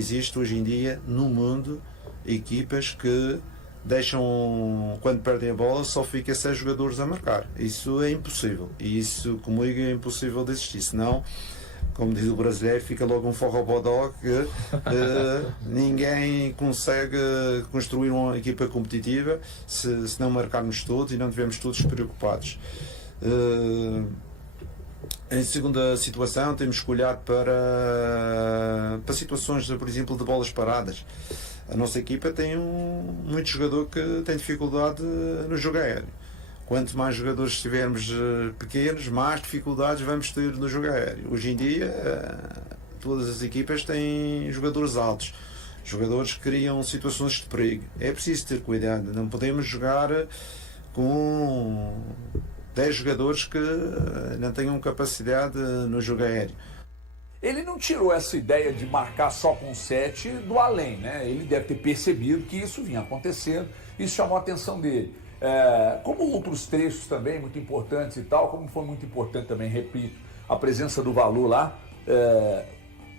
existe hoje em dia no mundo equipas que deixam, quando perdem a bola, só fica 6 jogadores a marcar. Isso é impossível. E isso, comigo, é impossível de existir. Senão, como diz o brasileiro, fica logo um forrobodó que ninguém consegue construir uma equipa competitiva se não marcarmos todos e não estivermos todos preocupados. Em segunda situação, temos que olhar para situações, por exemplo, de bolas paradas. A nossa equipa tem muito jogador que tem dificuldade no jogo aéreo. Quanto mais jogadores estivermos pequenos, mais dificuldades vamos ter no jogo aéreo. Hoje em dia, todas as equipas têm jogadores altos, jogadores que criam situações de perigo. É preciso ter cuidado, não podemos jogar com 10 jogadores que não tenham capacidade no jogo aéreo. Ele não tirou essa ideia de marcar só com 7 do além, né? Ele deve ter percebido que isso vinha acontecendo, isso chamou a atenção dele. Como outros trechos também, muito importantes e tal, como foi muito importante também, repito, a presença do Valu lá,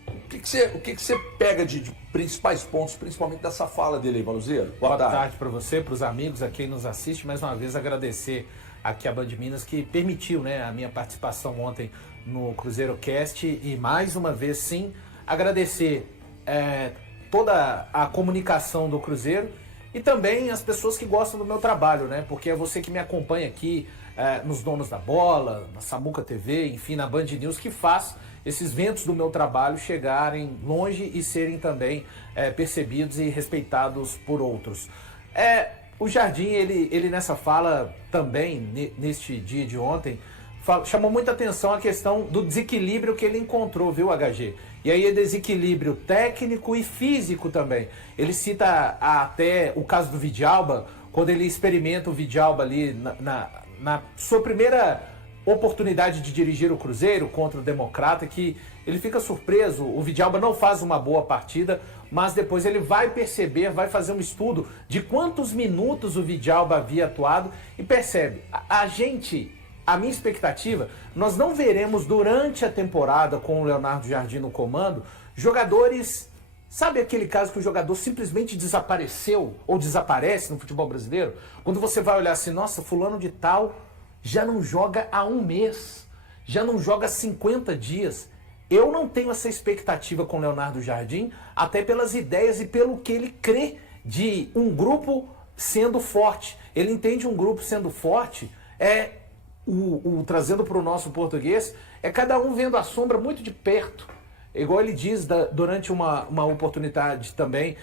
o que você pega de principais pontos, principalmente dessa fala dele aí, Valuzeiro? Boa tarde para você, para os amigos, a quem nos assiste. Mais uma vez agradecer aqui a Band Minas que permitiu, né, a minha participação ontem no Cruzeiro Cast e mais uma vez sim agradecer toda a comunicação do Cruzeiro e também as pessoas que gostam do meu trabalho, né? Porque é você que me acompanha aqui nos Donos da Bola, na Samuca TV, enfim, na Band News, que faz esses ventos do meu trabalho chegarem longe e serem também percebidos e respeitados por outros. O Jardim, ele nessa fala também, neste dia de ontem, chamou muita atenção a questão do desequilíbrio que ele encontrou, viu, HG? E aí é desequilíbrio técnico e físico também. Ele cita até o caso do Vidalba, quando ele experimenta o Vidalba ali na sua primeira oportunidade de dirigir o Cruzeiro contra o Democrata, que ele fica surpreso, o Vidalba não faz uma boa partida, mas depois ele vai perceber, vai fazer um estudo de quantos minutos o Vidalba havia atuado e percebe, a minha expectativa, nós não veremos durante a temporada com o Leonardo Jardim no comando, jogadores, sabe aquele caso que o jogador simplesmente desapareceu ou desaparece no futebol brasileiro? Quando você vai olhar assim, nossa, fulano de tal já não joga há um mês, já não joga há 50 dias. Eu não tenho essa expectativa com o Leonardo Jardim, até pelas ideias e pelo que ele crê de um grupo sendo forte. Ele entende um grupo sendo forte, trazendo para o nosso português, cada um vendo a sombra muito de perto. Igual ele diz durante uma oportunidade também,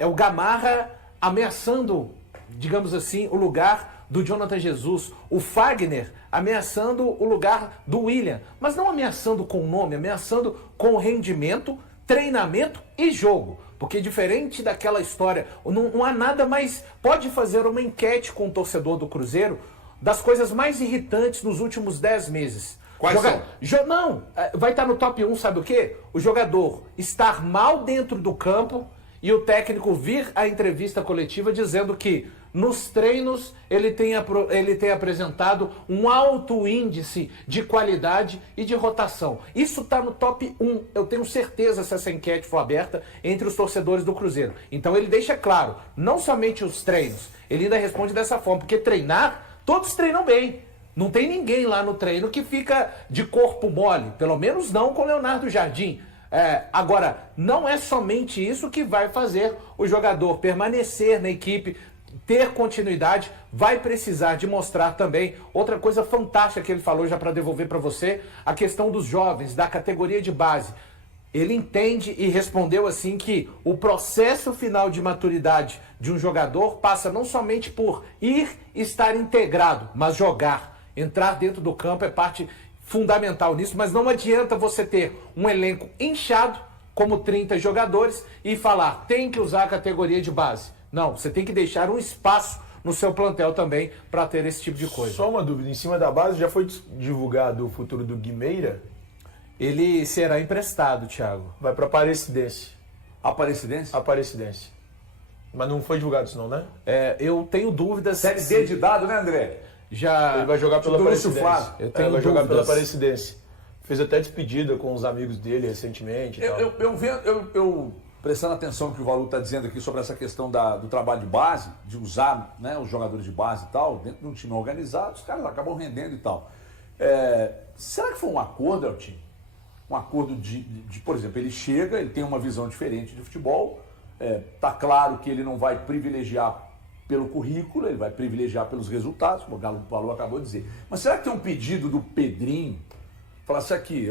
o Gamarra ameaçando, digamos assim, o lugar do Jonathan Jesus, o Fagner ameaçando o lugar do William, mas não ameaçando com o nome, ameaçando com o rendimento, treinamento e jogo. Porque diferente daquela história, não há nada mais... Pode fazer uma enquete com o torcedor do Cruzeiro das coisas mais irritantes nos últimos 10 meses. Quais são? Não, vai estar no top 1, sabe o quê? O jogador estar mal dentro do campo e o técnico vir à entrevista coletiva dizendo que nos treinos ele tem apresentado um alto índice de qualidade e de rotação. Isso está no top 1. Eu tenho certeza se essa enquete for aberta entre os torcedores do Cruzeiro. Então ele deixa claro, não somente os treinos, ele ainda responde dessa forma, porque treinar, todos treinam bem. Não tem ninguém lá no treino que fica de corpo mole, pelo menos não com Leonardo Jardim. Agora, não é somente isso que vai fazer o jogador permanecer na equipe, ter continuidade, vai precisar de mostrar também outra coisa fantástica que ele falou já para devolver para você, a questão dos jovens, da categoria de base. Ele entende e respondeu assim que o processo final de maturidade de um jogador passa não somente por estar integrado, mas jogar. Entrar dentro do campo é parte fundamental nisso, mas não adianta você ter um elenco inchado, como 30 jogadores, e falar, tem que usar a categoria de base. Não, você tem que deixar um espaço no seu plantel também para ter esse tipo de coisa. Só uma dúvida, em cima da base já foi divulgado o futuro do Guimeira? Ele será emprestado, Thiago. Vai para Aparecidense. Aparecidense? Aparecidense. Mas não foi divulgado isso não, né? Eu tenho dúvidas... Série D de dado, né, André? Ele vai jogar pela Aparecidense. Eu tenho vai dúvidas. jogar pela Aparecidense. Fez até despedida com os amigos dele recentemente. prestando atenção no que o Valu está dizendo aqui sobre essa questão do trabalho de base, de usar, né, os jogadores de base e tal, dentro de um time organizado, os caras acabam rendendo e tal. Será que foi um acordo, Eltinho? Um acordo por exemplo, ele chega, ele tem uma visão diferente de futebol, tá claro que ele não vai privilegiar pelo currículo, ele vai privilegiar pelos resultados, como o Valu acabou de dizer. Mas será que tem um pedido do Pedrinho? Falar assim aqui,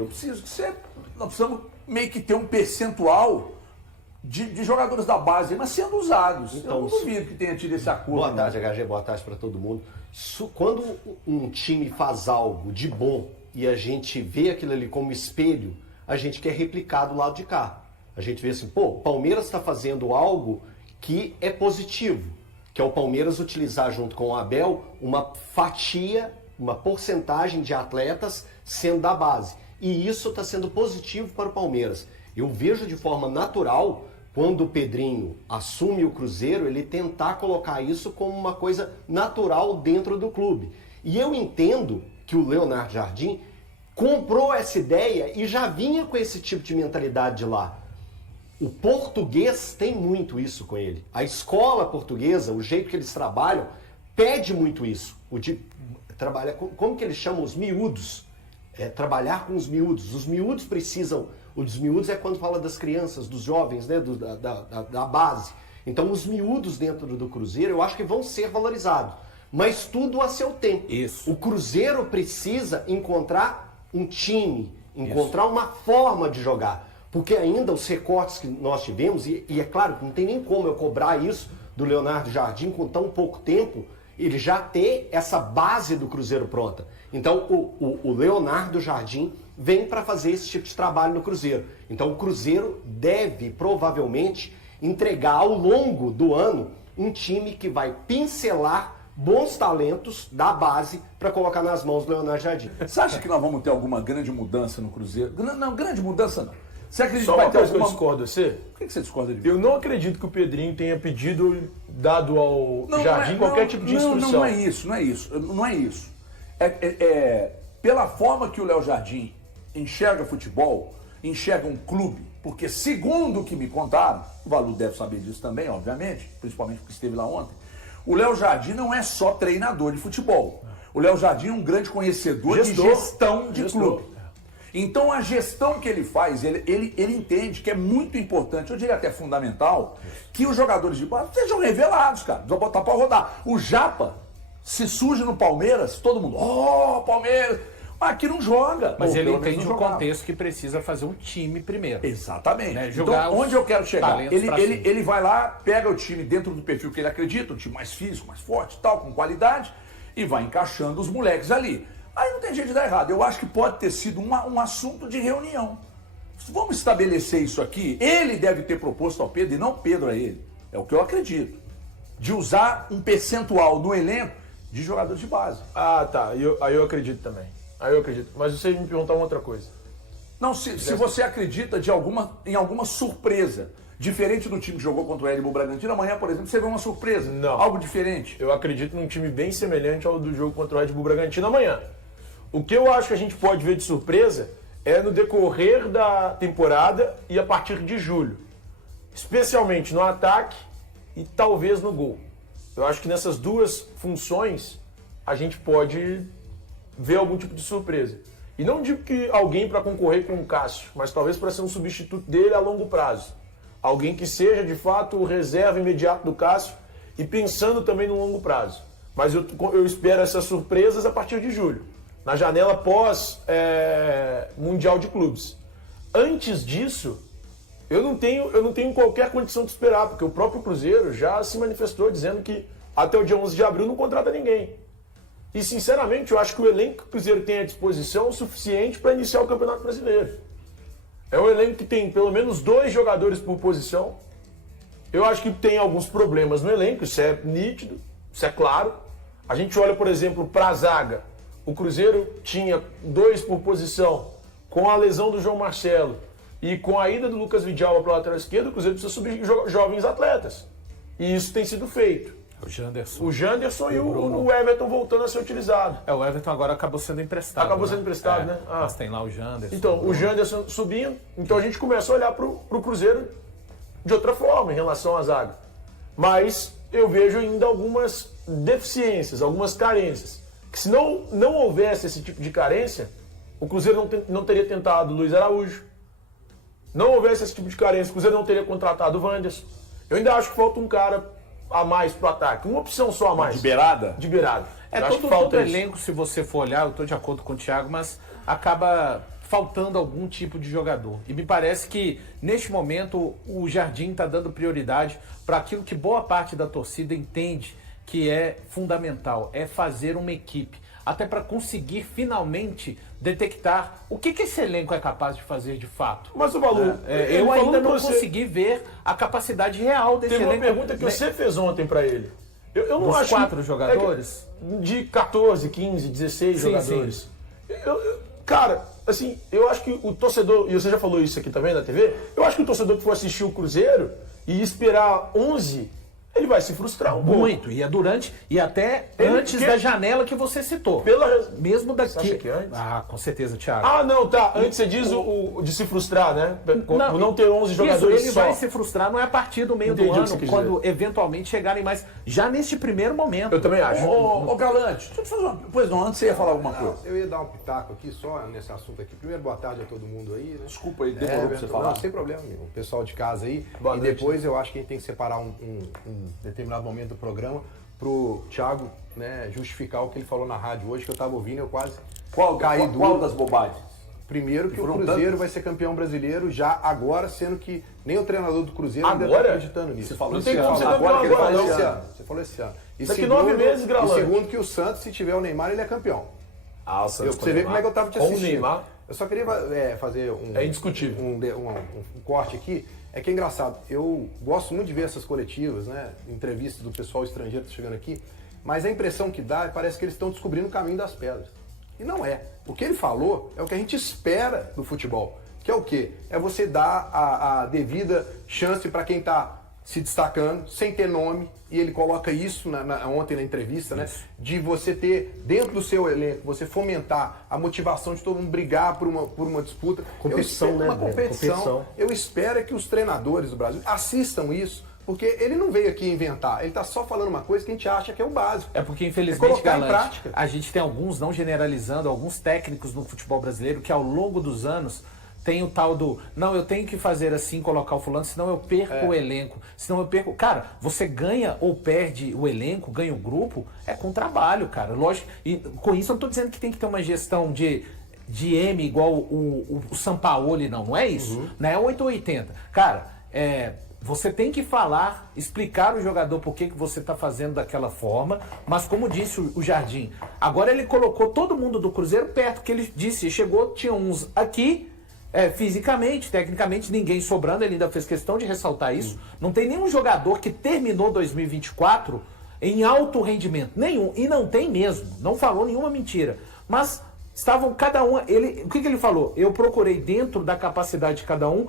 nós precisamos meio que ter um percentual de jogadores da base, mas sendo usados. Então, eu não duvido que tenha tido esse acordo. Boa tarde, HG, boa tarde para todo mundo. Quando um time faz algo de bom e a gente vê aquilo ali como espelho, a gente quer replicar do lado de cá. A gente vê assim, pô, o Palmeiras está fazendo algo que é positivo, que é o Palmeiras utilizar junto com o Abel uma fatia, uma porcentagem de atletas sendo da base. E isso está sendo positivo para o Palmeiras. Eu vejo de forma natural, quando o Pedrinho assume o Cruzeiro, ele tentar colocar isso como uma coisa natural dentro do clube. E eu entendo que o Leonardo Jardim comprou essa ideia e já vinha com esse tipo de mentalidade de lá. O português tem muito isso com ele. A escola portuguesa, o jeito que eles trabalham, pede muito isso. O de trabalhar, como que eles chamam os miúdos? Trabalhar com os miúdos. Os miúdos precisam... Os miúdos é quando fala das crianças, dos jovens, né, da base. Então os miúdos dentro do Cruzeiro eu acho que vão ser valorizados. Mas tudo a seu tempo. Isso. O Cruzeiro precisa encontrar um time, encontrar uma forma de jogar. Porque ainda os recortes que nós tivemos, e é claro que não tem nem como eu cobrar isso do Leonardo Jardim com tão pouco tempo, ele já ter essa base do Cruzeiro pronta. Então o Leonardo Jardim vem para fazer esse tipo de trabalho no Cruzeiro. Então o Cruzeiro deve provavelmente entregar ao longo do ano um time que vai pincelar bons talentos da base para colocar nas mãos do Leonardo Jardim. Você acha que nós vamos ter alguma grande mudança no Cruzeiro? Não, grande mudança não. Você acredita Só que vai uma ter coisa que eu alguma... discordo de você. Por que você discorda de mim? Eu não acredito que o Pedrinho tenha dado ao Jardim qualquer tipo de instrução. Não é isso. Pela forma que o Léo Jardim enxerga futebol, enxerga um clube, porque segundo o que me contaram, o Valu deve saber disso também, obviamente, principalmente porque esteve lá ontem, o Léo Jardim não é só treinador de futebol. O Léo Jardim é um grande conhecedor de gestão de clube. Então a gestão que ele faz, ele entende que é muito importante, eu diria até fundamental, que os jogadores de base sejam revelados, cara. Vão botar pra rodar. O Japa se surge no Palmeiras, todo mundo, Palmeiras, mas aqui não joga. Mas Ou ele pelo menos entende não o jogava. contexto que precisa fazer um time primeiro. Exatamente. Né? Jogar Então, onde eu quero chegar? Ele Ele vai lá, pega o time dentro do perfil que ele acredita, um time mais físico, mais forte, tal, com qualidade, e vai encaixando os moleques ali. Aí não tem jeito de dar errado. Eu acho que pode ter sido um assunto de reunião. Vamos estabelecer isso aqui. Ele deve ter proposto ao Pedro, e não Pedro a ele. É o que eu acredito. De usar um percentual no elenco de jogadores de base. Ah, tá. Aí eu acredito também. Aí eu acredito. Mas você me perguntar uma outra coisa. Não, se você acredita em alguma surpresa, diferente do time que jogou contra o Red Bull Bragantino, amanhã, por exemplo, você vê uma surpresa. Não. Algo diferente. Eu acredito num time bem semelhante ao do jogo contra o Red Bull Bragantino amanhã. O que eu acho que a gente pode ver de surpresa é no decorrer da temporada e a partir de julho. Especialmente no ataque e talvez no gol. Eu acho que nessas duas funções a gente pode ver algum tipo de surpresa. E não digo que alguém para concorrer com o Cássio, mas talvez para ser um substituto dele a longo prazo. Alguém que seja de fato o reserva imediato do Cássio e pensando também no longo prazo. Mas eu espero essas surpresas a partir de julho. Na janela pós Mundial de Clubes. Antes disso, eu não tenho qualquer condição de esperar, porque o próprio Cruzeiro já se manifestou dizendo que até o dia 11 de abril não contrata ninguém. E, sinceramente, eu acho que o elenco que o Cruzeiro tem à disposição é o suficiente para iniciar o Campeonato Brasileiro. É um elenco que tem pelo menos 2 jogadores por posição. Eu acho que tem alguns problemas no elenco, isso é nítido, isso é claro. A gente olha, por exemplo, para a zaga. O Cruzeiro tinha 2 por posição. Com a lesão do João Marcelo e com a ida do Lucas Vidal para a lateral esquerda, o Cruzeiro precisa subir jovens atletas. E isso tem sido feito. O Janderson e o Everton voltando a ser utilizado. O Everton agora acabou sendo emprestado. Acabou sendo emprestado, né? Mas tem lá o Janderson. Então, o Janderson subindo. Então a gente começa a olhar para o Cruzeiro de outra forma em relação à zaga. Mas eu vejo ainda algumas deficiências, algumas carências. Que se não houvesse esse tipo de carência, o Cruzeiro não teria tentado Luiz Araújo. Não houvesse esse tipo de carência, o Cruzeiro não teria contratado o Wanderson. Eu ainda acho que falta um cara a mais pro ataque. Uma opção só a mais. De beirada? De beirada. É, Eu acho que todo falta isso. elenco, se você for olhar, eu estou de acordo com o Thiago, mas acaba faltando algum tipo de jogador. E me parece que, neste momento, o Jardim está dando prioridade para aquilo que boa parte da torcida entende que é fundamental, é fazer uma equipe. Até para conseguir, finalmente, detectar o que esse elenco é capaz de fazer de fato. Mas o Balu, Eu ainda não consegui ver a capacidade real desse Teve uma elenco. pergunta que você fez ontem pra ele. Eu não Dos acho 4 jogadores? De 14, 15, 16 Sim, jogadores. Cara, assim, eu acho que o torcedor, e você já falou isso aqui também na TV, eu acho que o torcedor que for assistir o Cruzeiro e esperar 11, ele vai se frustrar um pouco. Muito, e é durante, e até antes da janela que você citou. Mesmo daqui. Você acha que antes? Ah, com certeza, Thiago. Ah, não, tá. Antes você diz o de se frustrar, né? Por não ter 11 jogadores ele só. vai se frustrar, não é a partir do meio Entendi do o que você ano, quis quando eventualmente chegarem mais. Já neste primeiro momento. Eu também acho. Ô, Galante, deixa eu te fazer uma... Pois não, antes você ia falar alguma coisa. Eu ia dar um pitaco aqui só nesse assunto aqui. Primeiro, boa tarde a todo mundo aí, né? Desculpa aí, demorou pra você falar. Não, sem problema, o pessoal de casa aí. Boa e noite. depois eu acho que a gente tem que separar um determinado momento do programa pro Thiago, né, justificar o que ele falou na rádio hoje, que eu tava ouvindo, eu quase caí duro. Qual das bobagens? Primeiro que o Foram Cruzeiro tantas? vai ser campeão brasileiro já agora, sendo que nem o treinador do Cruzeiro ainda Agora? tá acreditando nisso. Você falou Não esse tem como ano. ser Agora campeão que ele agora, falou não. esse ano. Você falou esse ano. E Daqui 9 meses, Gralante. E segundo que o Santos, se tiver o Neymar, ele é campeão. Ah, o Pra Santos você ver como é que eu tava te Com o assistindo. Neymar. Eu só queria fazer É indiscutível. um corte aqui. É que é engraçado. Eu gosto muito de ver essas coletivas, né? Entrevistas do pessoal estrangeiro que tá chegando aqui. Mas a impressão que dá é que parece que eles estão descobrindo o caminho das pedras. E não é. O que ele falou é o que a gente espera do futebol. Que é o quê? É você dar a devida chance para quem está se destacando, sem ter nome, e ele coloca isso ontem na entrevista, né? De você ter, dentro do seu elenco, você fomentar a motivação de todo mundo brigar por uma disputa. Competição, Eu espero né, uma Breno? competição. Competição. Eu espero que os treinadores do Brasil assistam isso, porque ele não veio aqui inventar, ele está só falando uma coisa que a gente acha que é o básico. É porque, É infelizmente, colocar em Galante, prática. a gente tem alguns, não generalizando, alguns técnicos no futebol brasileiro que ao longo dos anos tem o tal do, não, eu tenho que fazer assim, colocar o fulano, senão eu perco o elenco, senão eu perco... Cara, você ganha ou perde o elenco, ganha o grupo, é com trabalho, cara, lógico. E com isso eu não tô dizendo que tem que ter uma gestão de M igual o Sampaoli, não é isso. Não é 8 ou 80. Cara, você tem que falar, explicar ao jogador por que você está fazendo daquela forma, mas como disse o Jardim, agora ele colocou todo mundo do Cruzeiro perto, porque ele disse, chegou, tinha uns aqui, fisicamente, tecnicamente, ninguém sobrando, ele ainda fez questão de ressaltar isso. Não tem nenhum jogador que terminou 2024 em alto rendimento, nenhum, e não tem mesmo, não falou nenhuma mentira, mas estavam cada um, o que ele falou? Eu procurei dentro da capacidade de cada um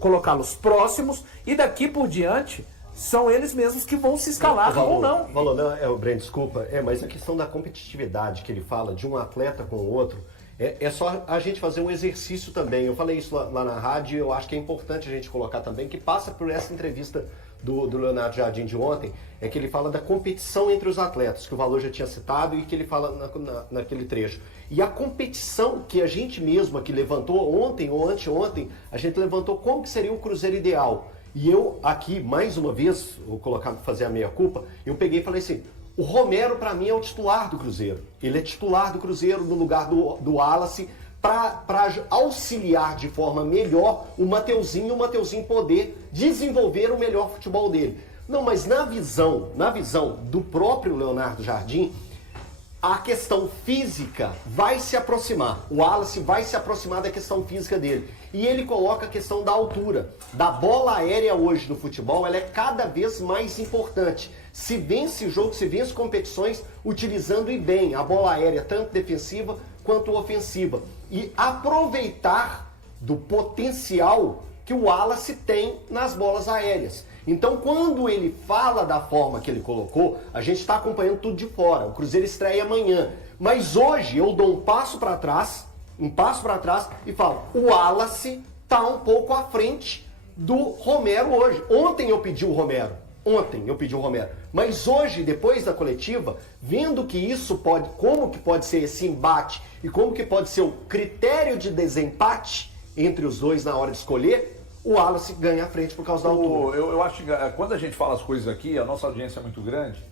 colocá-los próximos e daqui por diante são eles mesmos que vão se escalar ou não. Valor, não, Breno, desculpa, mas a questão da competitividade que ele fala de um atleta com o outro, é só a gente fazer um exercício também. Eu falei isso lá na rádio e eu acho que é importante a gente colocar também, que passa por essa entrevista do Leonardo Jardim de ontem, é que ele fala da competição entre os atletas, que o Valor já tinha citado e que ele fala naquele trecho. E a competição que a gente mesmo aqui levantou ontem ou anteontem, a gente levantou como que seria o Cruzeiro ideal. E eu aqui, mais uma vez, vou fazer a meia-culpa, eu peguei e falei assim, o Romero para mim é o titular do Cruzeiro. Ele é titular do Cruzeiro no lugar do Wallace, para auxiliar de forma melhor o Mateuzinho e o Mateuzinho poder desenvolver o melhor futebol dele. Não, mas na visão do próprio Leonardo Jardim, a questão física vai se aproximar. O Wallace vai se aproximar da questão física dele. E ele coloca a questão da altura. Da bola aérea hoje no futebol, ela é cada vez mais importante. Se vence jogo, se vence competições, utilizando e bem a bola aérea, tanto defensiva quanto ofensiva. E aproveitar do potencial que o Wallace tem nas bolas aéreas. Então, quando ele fala da forma que ele colocou, a gente está acompanhando tudo de fora. O Cruzeiro estreia amanhã. Mas hoje eu dou um passo para trás e falo, o Wallace está um pouco à frente do Romero hoje. Ontem eu pedi o Romero. Mas hoje, depois da coletiva, vendo que isso pode, como que pode ser esse embate e como que pode ser o critério de desempate entre os dois na hora de escolher, o Wallace ganha a frente por causa da altura. Eu acho que quando a gente fala as coisas aqui, a nossa audiência é muito grande,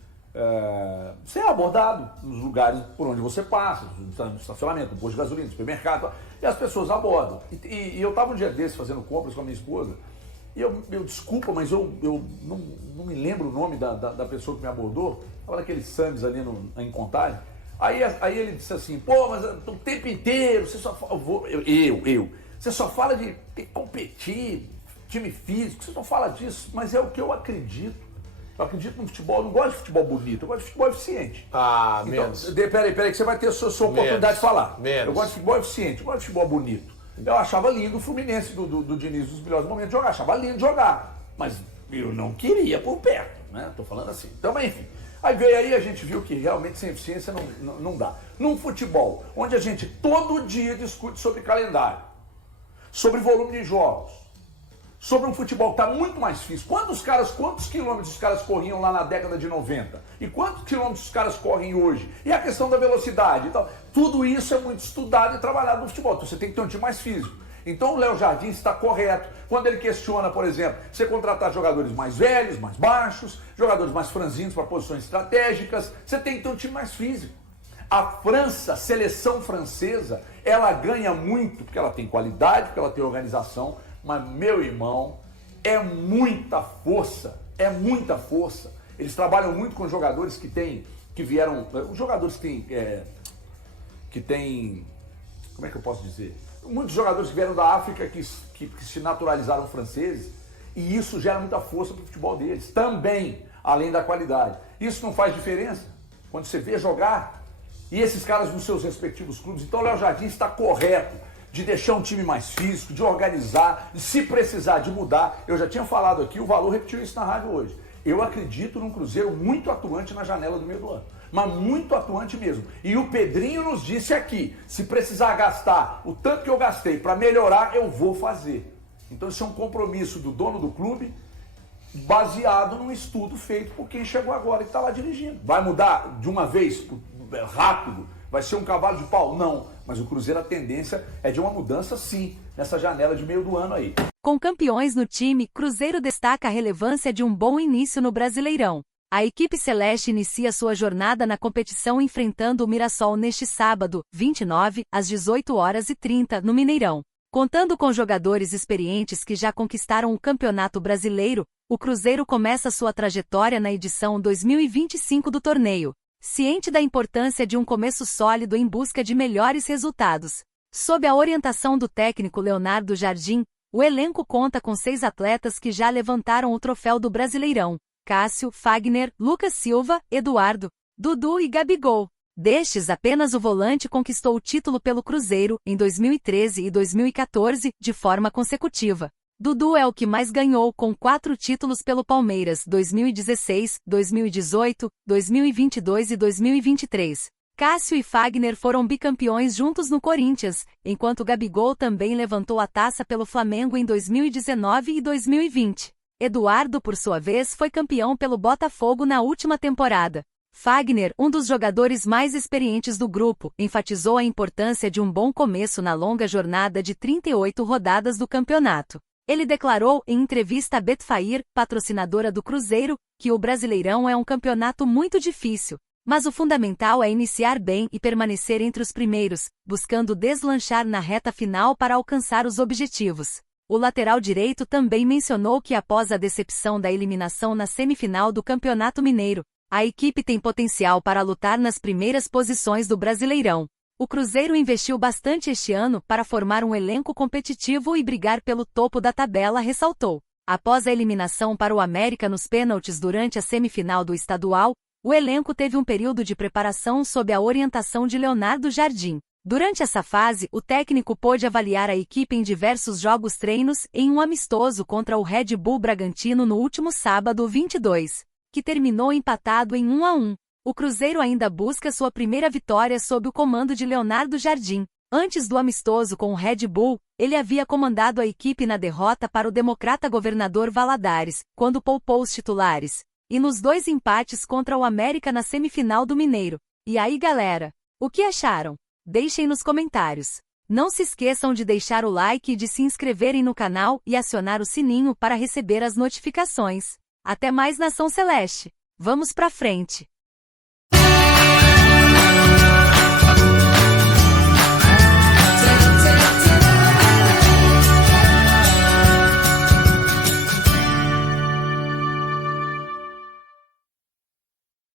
você é abordado nos lugares por onde você passa, no estacionamento, no posto de gasolina, no supermercado, e as pessoas abordam. E eu estava um dia desses fazendo compras com a minha esposa, e eu desculpa, mas eu não me lembro o nome da pessoa que me abordou, estava naqueles Samis ali em Contagem. Aí ele disse assim, pô, mas o tempo inteiro você só fala, você só fala de competir, time físico, você só fala disso, mas é o que eu acredito. Eu acredito no futebol, eu não gosto de futebol bonito, eu gosto de futebol eficiente. Ah, então, menos. Peraí, que você vai ter a sua oportunidade de falar. Menos. Eu gosto de futebol eficiente, eu gosto de futebol bonito. Eu achava lindo o Fluminense do Diniz nos melhores momentos de jogar, achava lindo jogar, mas eu não queria por perto, né? Tô falando assim. Então, mas enfim. Aí veio aí, a gente viu que realmente sem eficiência não dá. Num futebol, onde a gente todo dia discute sobre calendário, sobre volume de jogos, sobre um futebol que está muito mais difícil. Quantos quilômetros os caras corriam lá na década de 90? E quantos quilômetros os caras correm hoje? E a questão da velocidade e tal. Tudo isso é muito estudado e trabalhado no futebol. Então você tem que ter um time mais físico. Então o Léo Jardim está correto quando ele questiona, por exemplo, você contratar jogadores mais velhos, mais baixos, jogadores mais franzinos para posições estratégicas. Você tem que ter um time mais físico. A França, a seleção francesa, ela ganha muito porque ela tem qualidade, porque ela tem organização. Mas, meu irmão, é muita força. Eles trabalham muito com jogadores jogadores que têm, como é que eu posso dizer? Muitos jogadores que vieram da África que se naturalizaram franceses, e isso gera muita força para o futebol deles, também, além da qualidade. Isso não faz diferença quando você vê jogar, e esses caras nos seus respectivos clubes. Então o Léo Jardim está correto de deixar um time mais físico, de organizar, de se precisar de mudar. Eu já tinha falado aqui, o Valor repetiu isso na rádio hoje. Eu acredito num Cruzeiro muito atuante na janela do meio do ano. Mas muito atuante mesmo. E o Pedrinho nos disse aqui, se precisar gastar o tanto que eu gastei para melhorar, eu vou fazer. Então isso é um compromisso do dono do clube, baseado num estudo feito por quem chegou agora e está lá dirigindo. Vai mudar de uma vez, rápido? Vai ser um cavalo de pau? Não. Mas o Cruzeiro, a tendência é de uma mudança, sim, nessa janela de meio do ano aí. Com campeões no time, Cruzeiro destaca a relevância de um bom início no Brasileirão. A equipe celeste inicia sua jornada na competição enfrentando o Mirassol neste sábado, 29, às 18h30, no Mineirão. Contando com jogadores experientes que já conquistaram o Campeonato Brasileiro, o Cruzeiro começa sua trajetória na edição 2025 do torneio, ciente da importância de um começo sólido em busca de melhores resultados. Sob a orientação do técnico Leonardo Jardim, o elenco conta com 6 atletas que já levantaram o troféu do Brasileirão: Cássio, Fagner, Lucas Silva, Eduardo, Dudu e Gabigol. Destes, apenas o volante conquistou o título pelo Cruzeiro, em 2013 e 2014, de forma consecutiva. Dudu é o que mais ganhou, com 4 títulos pelo Palmeiras, 2016, 2018, 2022 e 2023. Cássio e Fagner foram bicampeões juntos no Corinthians, enquanto Gabigol também levantou a taça pelo Flamengo em 2019 e 2020. Eduardo, por sua vez, foi campeão pelo Botafogo na última temporada. Fagner, um dos jogadores mais experientes do grupo, enfatizou a importância de um bom começo na longa jornada de 38 rodadas do campeonato. Ele declarou, em entrevista à Betfair, patrocinadora do Cruzeiro, que o Brasileirão é um campeonato muito difícil, mas o fundamental é iniciar bem e permanecer entre os primeiros, buscando deslanchar na reta final para alcançar os objetivos. O lateral direito também mencionou que após a decepção da eliminação na semifinal do Campeonato Mineiro, a equipe tem potencial para lutar nas primeiras posições do Brasileirão. O Cruzeiro investiu bastante este ano para formar um elenco competitivo e brigar pelo topo da tabela, ressaltou. Após a eliminação para o América nos pênaltis durante a semifinal do estadual, o elenco teve um período de preparação sob a orientação de Leonardo Jardim. Durante essa fase, o técnico pôde avaliar a equipe em diversos jogos-treinos em um amistoso contra o Red Bull Bragantino no último sábado 22, que terminou empatado em 1-1. O Cruzeiro ainda busca sua primeira vitória sob o comando de Leonardo Jardim. Antes do amistoso com o Red Bull, ele havia comandado a equipe na derrota para o Democrata Governador Valadares, quando poupou os titulares, e nos 2 empates contra o América na semifinal do Mineiro. E aí, galera? O que acharam? Deixem nos comentários. Não se esqueçam de deixar o like e de se inscreverem no canal e acionar o sininho para receber as notificações. Até mais, Nação Celeste! Vamos pra frente!